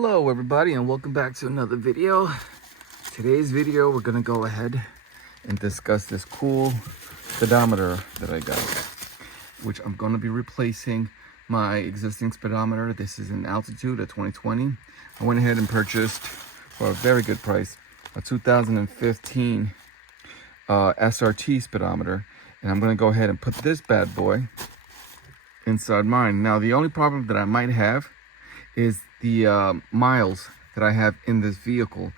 Hello everybody and welcome back to another video. Today's video we're gonna go ahead and discuss this cool speedometer that I got, which I'm gonna be replacing my existing speedometer. This is an Altitude, a 2020. I went ahead and purchased for a very good price a 2015 SRT speedometer, and I'm gonna go ahead and put this bad boy inside mine. Now the only problem that I might have is the miles that I have in this vehicle.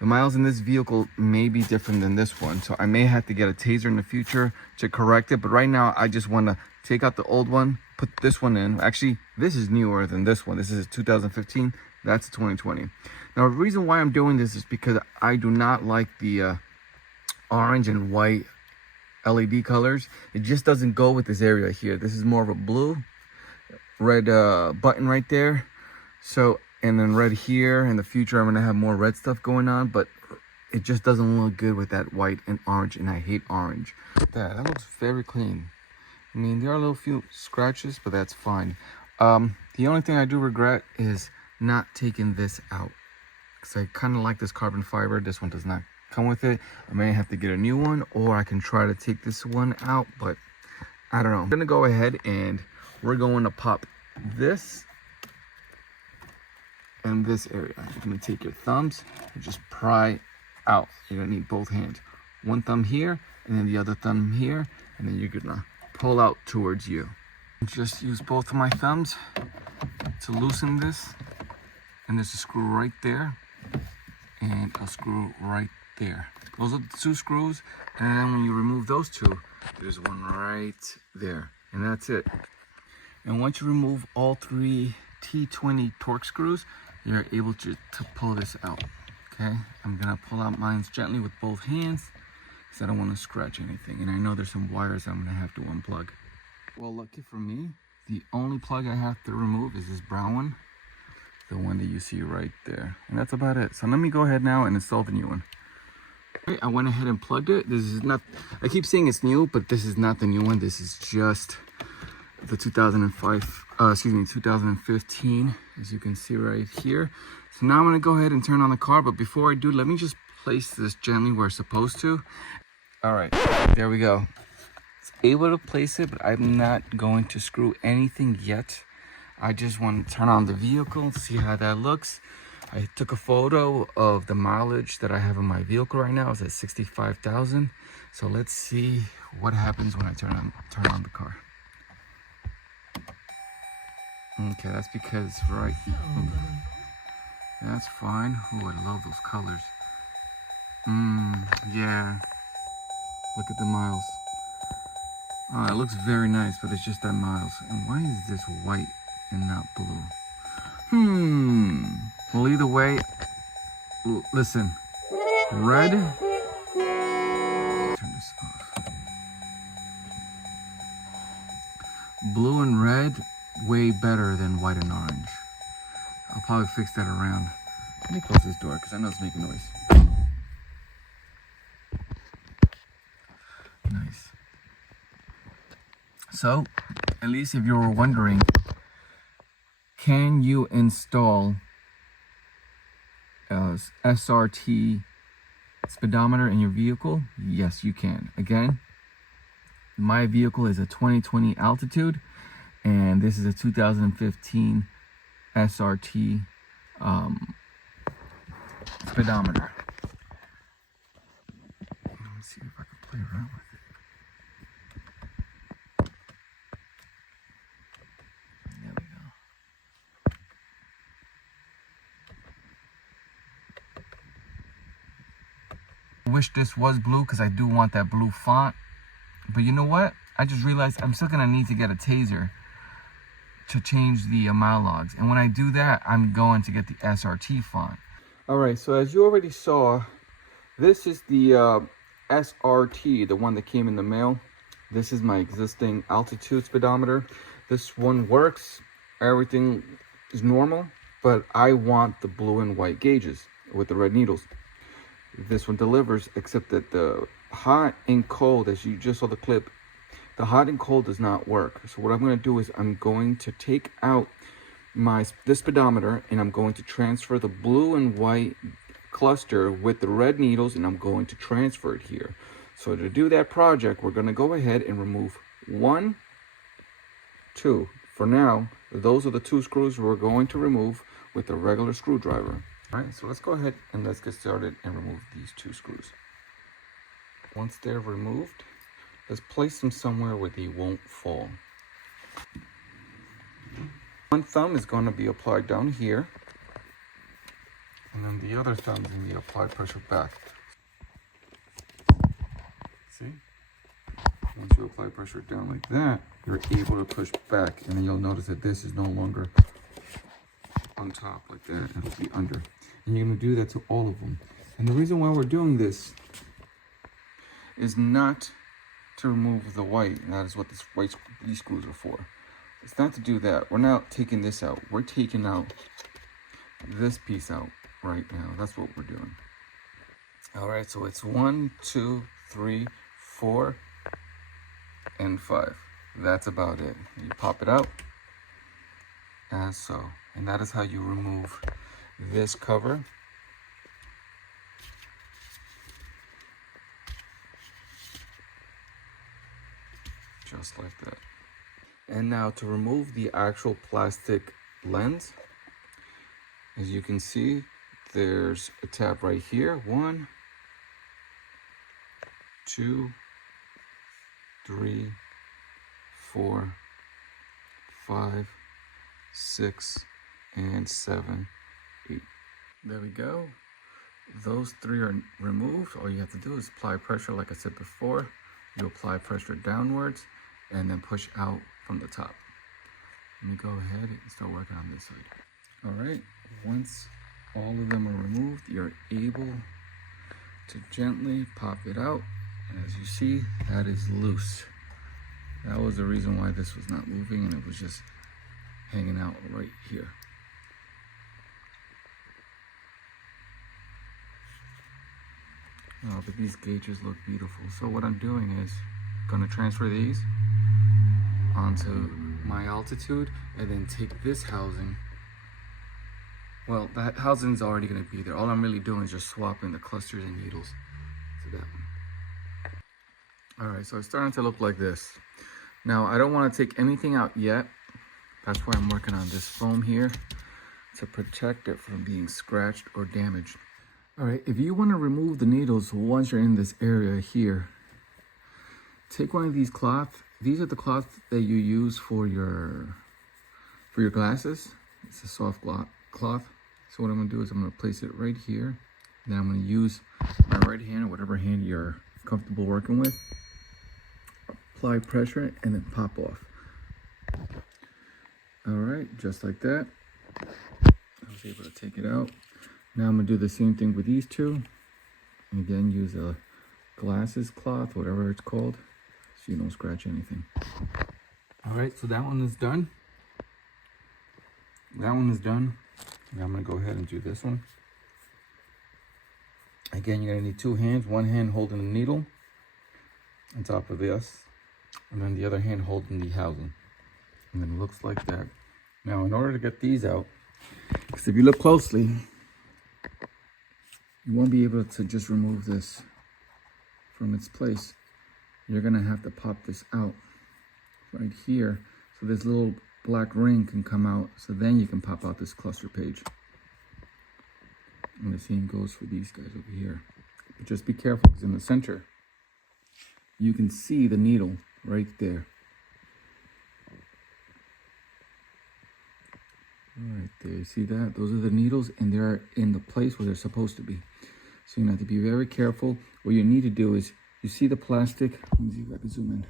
The miles in this vehicle may be different than this one, so I may have to get a taser in the future to correct it. But right now I just want to take out the old one, put this one in. Actually, this is newer than this one. This is 2015. That's a 2020. Now the reason why I'm doing this is because I do not like the orange and white LED colors. It just doesn't go with this area here. This is more of a blue, red button right there. So, and then red here. In the future, I'm gonna have more red stuff going on, but it just doesn't look good with that white and orange, and I hate orange. That looks very clean. I mean, there are a little few scratches, but that's fine. The only thing I do regret is not taking this out, because I kind of like this carbon fiber. This one does not come with it. I may have to get a new one, or I can try to take this one out, but I don't know. I'm gonna go ahead and we're going to pop this in this area. You're gonna take your thumbs and just pry out. You're gonna need both hands. One thumb here, and then the other thumb here, and then you're gonna pull out towards you. Just use both of my thumbs to loosen this, and there's a screw right there, and a screw right there. Those are the two screws, and then when you remove those two, there's one right there, and that's it. And once you remove all three T20 Torx screws, you're able to pull this out. Okay, I'm gonna pull out mine gently with both hands because I don't want to scratch anything, and I know there's some wires I'm gonna have to unplug. Well, lucky for me, the only plug I have to remove is this brown one, the one that you see right there, and that's about it. So let me go ahead now and install the new one. Okay, I went ahead and plugged it. This is not, I keep saying it's new, but this is not the new one. This is just the 2015, as you can see right here. So now I'm gonna go ahead and turn on the car, but before I do, let me just place this gently where it's supposed to. All right, there we go. It's able to place it, but I'm not going to screw anything yet. I just want to turn on the vehicle, see how that looks. I took a photo of the mileage that I have in my vehicle right now. It's at 65,000. So let's see what happens when I turn on the car. Okay, that's because right. Ooh, that's fine. Oh, I love those colors. Yeah. Look at the miles. It looks very nice, but it's just that miles. And why is this white and not blue? Well, either way, listen. Red. Turn this off. Blue and red, way better than white and orange. I'll probably fix that around. Let me close this door because I know it's making noise. Nice. So, at least if you were wondering, can you install a SRT speedometer in your vehicle? Yes, you can. Again, my vehicle is a 2020 Altitude, and this is a 2015 SRT speedometer. Let me see if I can play around with it. There we go. I wish this was blue because I do want that blue font. But you know what? I just realized I'm still gonna need to get a taser to change the mile logs, and when I do that, I'm going to get the SRT font. All right, so as you already saw, this is the SRT, the one that came in the mail. This is my existing Altitude speedometer. This one works, everything is normal, but I want the blue and white gauges with the red needles. This one delivers, except that the hot and cold, as you just saw the clip, the hot and cold does not work. So what I'm going to do is I'm going to take out this speedometer, and I'm going to transfer the blue and white cluster with the red needles, and I'm going to transfer it here. So to do that project, we're going to go ahead and remove 1, 2. For now, those are the 2 screws we're going to remove with a regular screwdriver. All right, so let's go ahead and let's get started and remove these 2 screws. Once they're removed, let's place them somewhere where they won't fall. One thumb is going to be applied down here, and then the other thumb is going to be applied pressure back. See? Once you apply pressure down like that, you're able to push back, and then you'll notice that this is no longer on top like that. It'll be under. And you're going to do that to all of them. And the reason why we're doing this is not to remove the white, and that is what these screws are for. It's not to do that. We're not taking this out. We're taking out this piece out right now. That's what we're doing. All right, so it's 1, 2, 3, 4, and 5. That's about it. You pop it out as so, and that is how you remove this cover. Just like that. And now to remove the actual plastic lens, as you can see, there's a tab right here. 1, 2, 3, 4, 5, 6, and 7, 8. There we go. Those 3 are removed. All you have to do is apply pressure, like I said before. You apply pressure downwards and then push out from the top. Let me go ahead and start working on this side. All right, once all of them are removed, you're able to gently pop it out. And as you see, that is loose. That was the reason why this was not moving, and it was just hanging out right here. Oh, but these gauges look beautiful. So what I'm doing is gonna transfer these onto my altitude and then take this housing. Well, that housing is already gonna be there. All I'm really doing is just swapping the clusters and needles to that one. All right, so it's starting to look like this. Now, I don't wanna take anything out yet. That's why I'm working on this foam here to protect it from being scratched or damaged. All right, if you wanna remove the needles once you're in this area here, take one of these cloths. These are the cloths that you use for your glasses. It's a soft cloth. So what I'm gonna do is I'm gonna place it right here. Then I'm gonna use my right hand or whatever hand you're comfortable working with. Apply pressure and then pop off. All right, just like that. I was able to take it out. Now I'm gonna do the same thing with these 2. And again, use a glasses cloth, whatever it's called, so you don't scratch anything. All right, so that one is done. That one is done. Now I'm gonna go ahead and do this one. Again, you're gonna need 2 hands, one hand holding the needle on top of this, and then the other hand holding the housing. And then it looks like that. Now, in order to get these out, because if you look closely, you won't be able to just remove this from its place. You're gonna have to pop this out right here, so this little black ring can come out, so then you can pop out this cluster page. And the same goes for these guys over here. But just be careful, because in the center, you can see the needle right there. Right there, you see that? Those are the needles, and they're in the place where they're supposed to be. So you have to be very careful. What you need to do is, you see the plastic? Let me see if I can zoom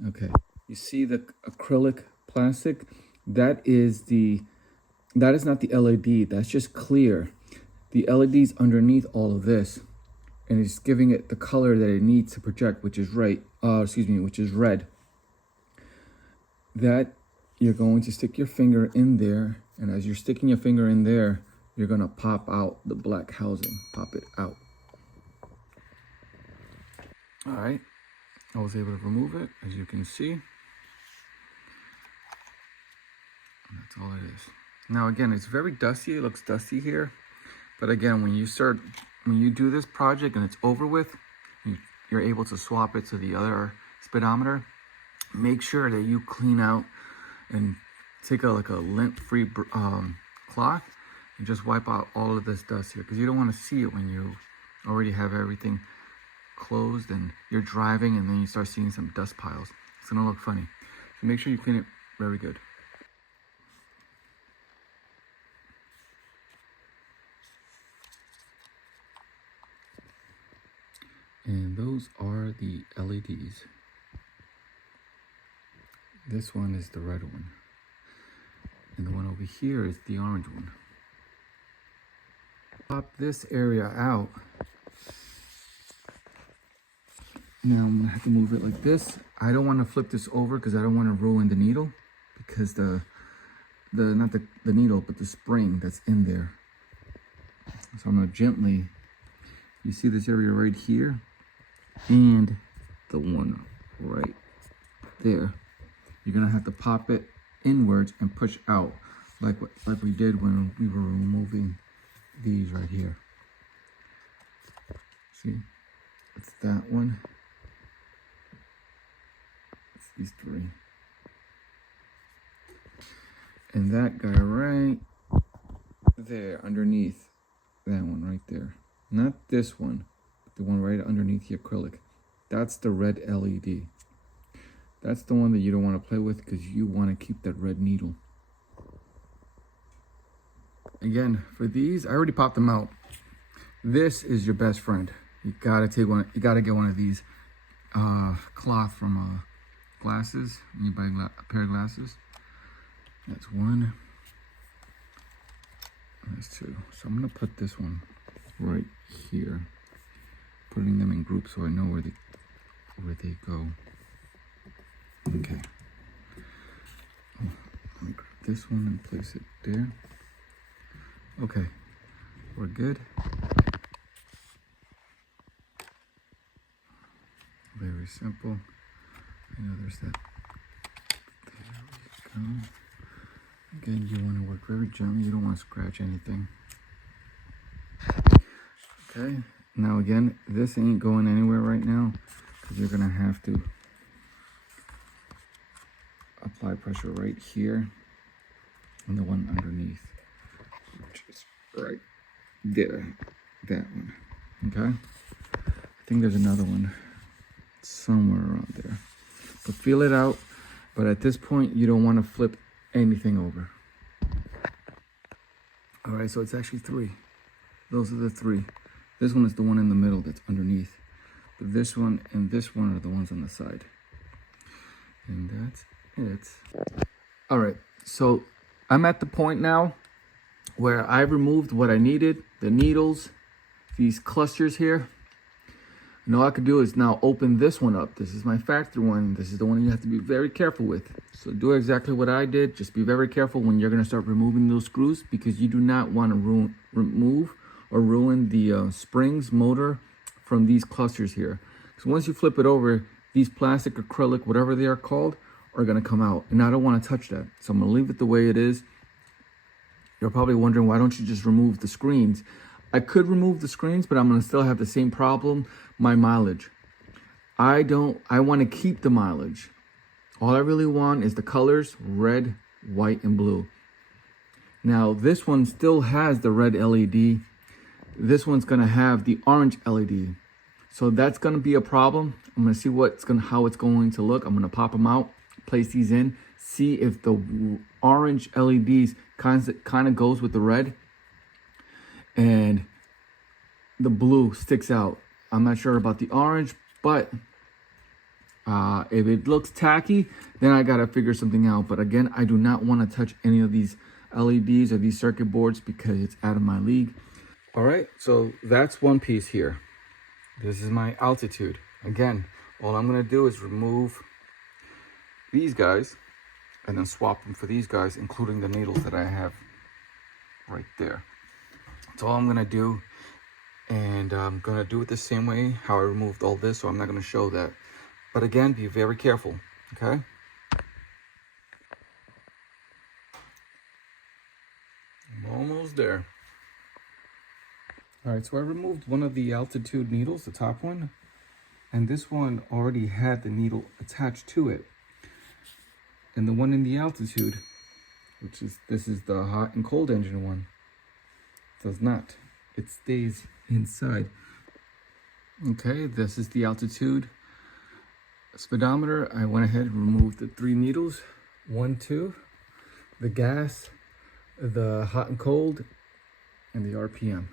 in. Okay, you see the acrylic plastic? That is not the LED, that's just clear. The LED's underneath all of this, and it's giving it the color that it needs to project, which is which is red. That you're going to stick your finger in there, and as you're sticking your finger in there, you're gonna pop out the black housing, pop it out. All right, I was able to remove it, as you can see. That's all it is. Now again, it's very dusty. It looks dusty here. But again, when you do this project and it's over with, you're able to swap it to the other speedometer. Make sure that you clean out and take like a lint-free cloth and just wipe out all of this dust here, because you don't want to see it when you already have everything closed and you're driving and then you start seeing some dust piles. It's gonna look funny. So make sure you clean it very good. And those are the LEDs. This one is the red one. And the one over here is the orange one. Pop this area out. Now I'm gonna have to move it like this. I don't want to flip this over because I don't want to ruin the needle, because not the needle, but the spring that's in there. So I'm gonna gently, you see this area right here and the one right there. You're gonna have to pop it inwards and push out like we did when we were removing these right here. See, it's that one. It's these three. And that guy right there underneath, that one right there. Not this one, but the one right underneath the acrylic. That's the red LED. That's the one that you don't want to play with because you want to keep that red needle. Again, for these, I already popped them out. This is your best friend. You gotta take one. You gotta get one of these cloth from glasses. When you buy a pair of glasses. That's one. That's two. So I'm gonna put this one right here, putting them in groups so I know where they go. Okay. Let me grab this one and place it there. Okay, we're good. Very simple. I know there's that. There we go. Again, you want to work very gently. You don't want to scratch anything. Okay, now again, this ain't going anywhere right now because you're going to have to apply pressure right here and the one underneath, which is right there, that one. Okay, I think there's another one somewhere around there, but feel it out. But at this point, you don't want to flip anything over. All right, so it's actually three. Those are the three. This one is the one in the middle that's underneath, but this one and this one are the ones on the side, and that's it. All right, so I'm at the point now where I've removed what I needed, the needles, these clusters here. And all I could do is now open this one up. This is my factory one. This is the one you have to be very careful with. So do exactly what I did. Just be very careful when you're gonna start removing those screws, because you do not want to remove or ruin the springs motor from these clusters here. So once you flip it over, these plastic, acrylic, whatever they are called, are gonna come out. And I don't wanna touch that. So I'm gonna leave it the way it is. You're probably wondering, why don't you just remove the screens? I could remove the screens, but I'm gonna still have the same problem, my mileage. I wanna keep the mileage. All I really want is the colors, red, white, and blue. Now, this one still has the red LED. This one's gonna have the orange LED. So that's gonna be a problem. I'm gonna see how it's going to look. I'm gonna pop them out, place these in, see if the orange LEDs kind of goes with the red and the blue sticks out. I'm not sure about the orange, but if it looks tacky, then I gotta figure something out. But again, I do not want to touch any of these LEDs or these circuit boards because it's out of my league. All right, so that's one piece here. This is my altitude. Again, all I'm gonna do is remove these guys and then swap them for these guys, including the needles that I have right there. That's all I'm gonna do. And I'm gonna do it the same way how I removed all this, so I'm not gonna show that. But again, be very careful, okay? almost there. All right, so I removed one of the altitude needles, the top one, and this one already had the needle attached to it. And the one in the altitude, this is the hot and cold engine one, does not. It stays inside. Okay, this is the altitude speedometer. I went ahead and removed the 3 needles, 1, 2, the gas, the hot and cold, and the RPM.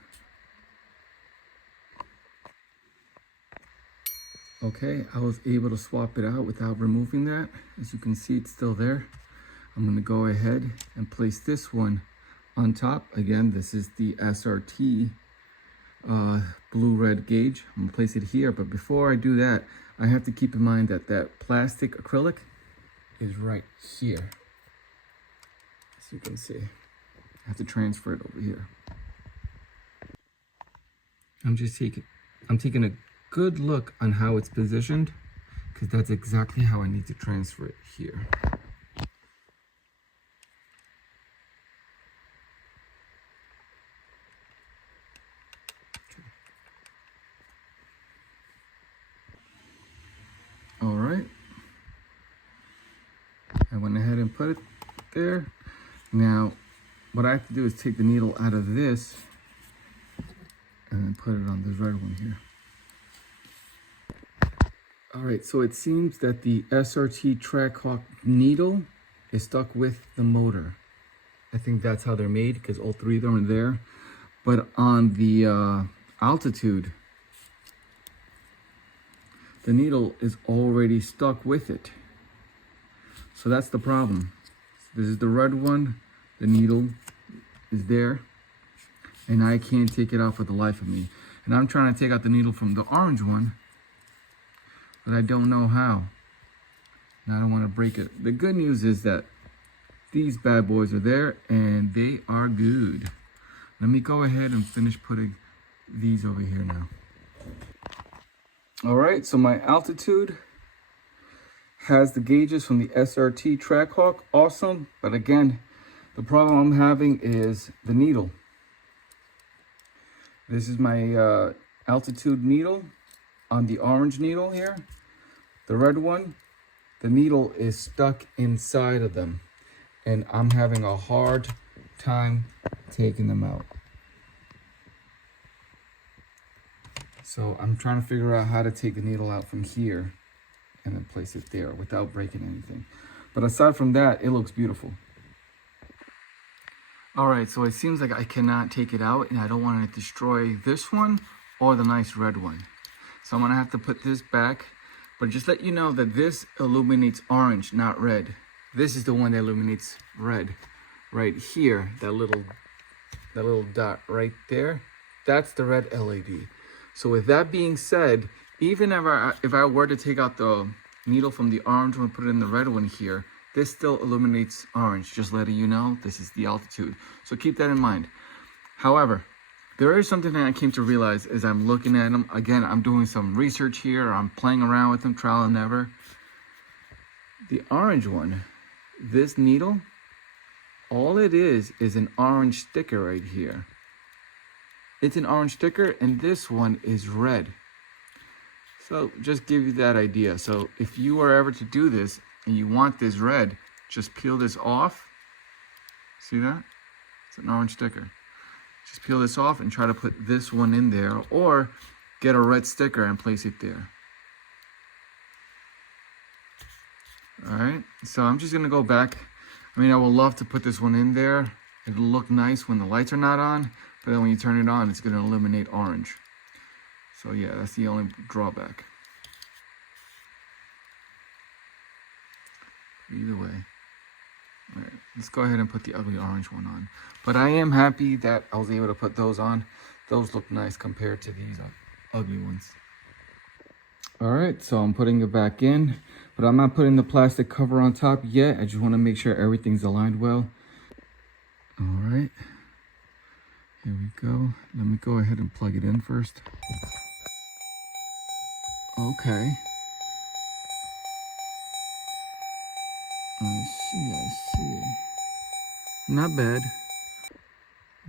Okay, I was able to swap it out without removing that. As you can see, it's still there. I'm gonna go ahead and place this one on top. Again, this is the SRT blue-red gauge. I'm gonna place it here, but before I do that, I have to keep in mind that that plastic acrylic is right here. As you can see, I have to transfer it over here. I'm taking a good look on how it's positioned, because that's exactly how I need to transfer it here. All right, I went ahead and put it there. Now, what I have to do is take the needle out of this and then put it on this red one here. All right, so it seems that the SRT Trackhawk needle is stuck with the motor. I think that's how they're made, because all 3 of them are there. But on the altitude, the needle is already stuck with it. So that's the problem. This is the red one, the needle is there, and I can't take it out for the life of me. And I'm trying to take out the needle from the orange one, but I don't know how. And I don't want to break it. The good news is that these bad boys are there and they are good. Let me go ahead and finish putting these over here now. All right, so my altitude has the gauges from the SRT Trackhawk. Awesome, but again, the problem I'm having is the needle. This is my altitude needle on the orange needle here. The red one, the needle is stuck inside of them, and I'm having a hard time taking them out. So I'm trying to figure out how to take the needle out from here and then place it there without breaking anything. But aside from that, it looks beautiful. All right, so it seems like I cannot take it out, and I don't want to destroy this one or the nice red one. So I'm gonna have to put this back, but just let you know that this illuminates orange, not red. This is the one that illuminates red. Right here, that little dot right there, that's the red LED. So with that being said, even if I were to take out the needle from the orange one and put it in the red one here, this still illuminates orange, just letting you know this is the altitude. So keep that in mind. However, there is something that I came to realize as I'm looking at them. Again, I'm doing some research here. I'm playing around with them, trial and error. The orange one, this needle, all it is an orange sticker right here. It's an orange sticker, and this one is red. So just give you that idea. So if you are ever to do this and you want this red, just peel this off. See that? It's an orange sticker. Just peel this off and try to put this one in there, or get a red sticker and place it there. All right, so I'm just gonna go back. I mean, I would love to put this one in there. It'll look nice when the lights are not on, but then when you turn it on, it's gonna illuminate orange. So yeah, that's the only drawback. Either way. All right, let's go ahead and put the ugly orange one on. But I am happy that I was able to put those on. Those look nice compared to these ugly ones. All right, so I'm putting it back in, but I'm not putting the plastic cover on top yet. I just want to make sure everything's aligned well. All right, here we go. Let me go ahead and plug it in first. Okay. I see. Not bad.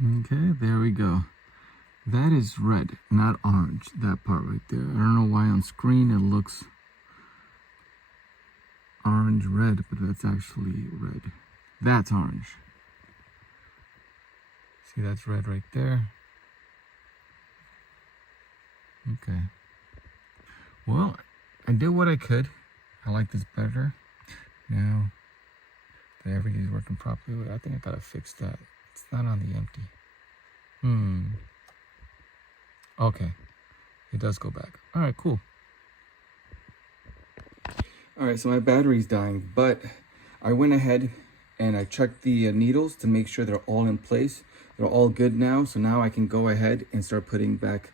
Okay, there we go. That is red, not orange, that part right there. I don't know why on screen it looks orange red, but that's actually red. That's orange. See, that's red right there. Okay. Well, I did what I could. I like this better. Now that everything's working properly, I think I gotta fix that. It's not on the empty. Okay. It does go back. All right, cool. All right, so my battery's dying, but I went ahead and I checked the needles to make sure they're all in place. They're all good now, so now I can go ahead and start putting back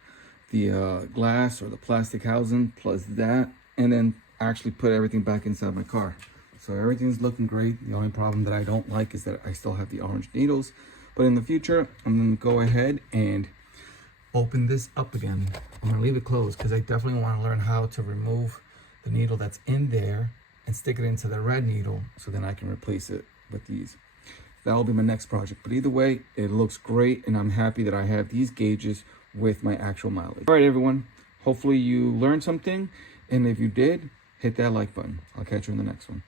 the glass or the plastic housing plus that, and then actually put everything back inside my car. So everything's looking great. The only problem that I don't like is that I still have the orange needles, but in the future, I'm gonna go ahead and open this up again. I'm gonna leave it closed because I definitely want to learn how to remove the needle that's in there and stick it into the red needle, so then I can replace it with these. That'll be my next project. But either way, it looks great, and I'm happy that I have these gauges with my actual mileage. All right, everyone. Hopefully you learned something, and if you did, hit that like button. I'll catch you in the next one.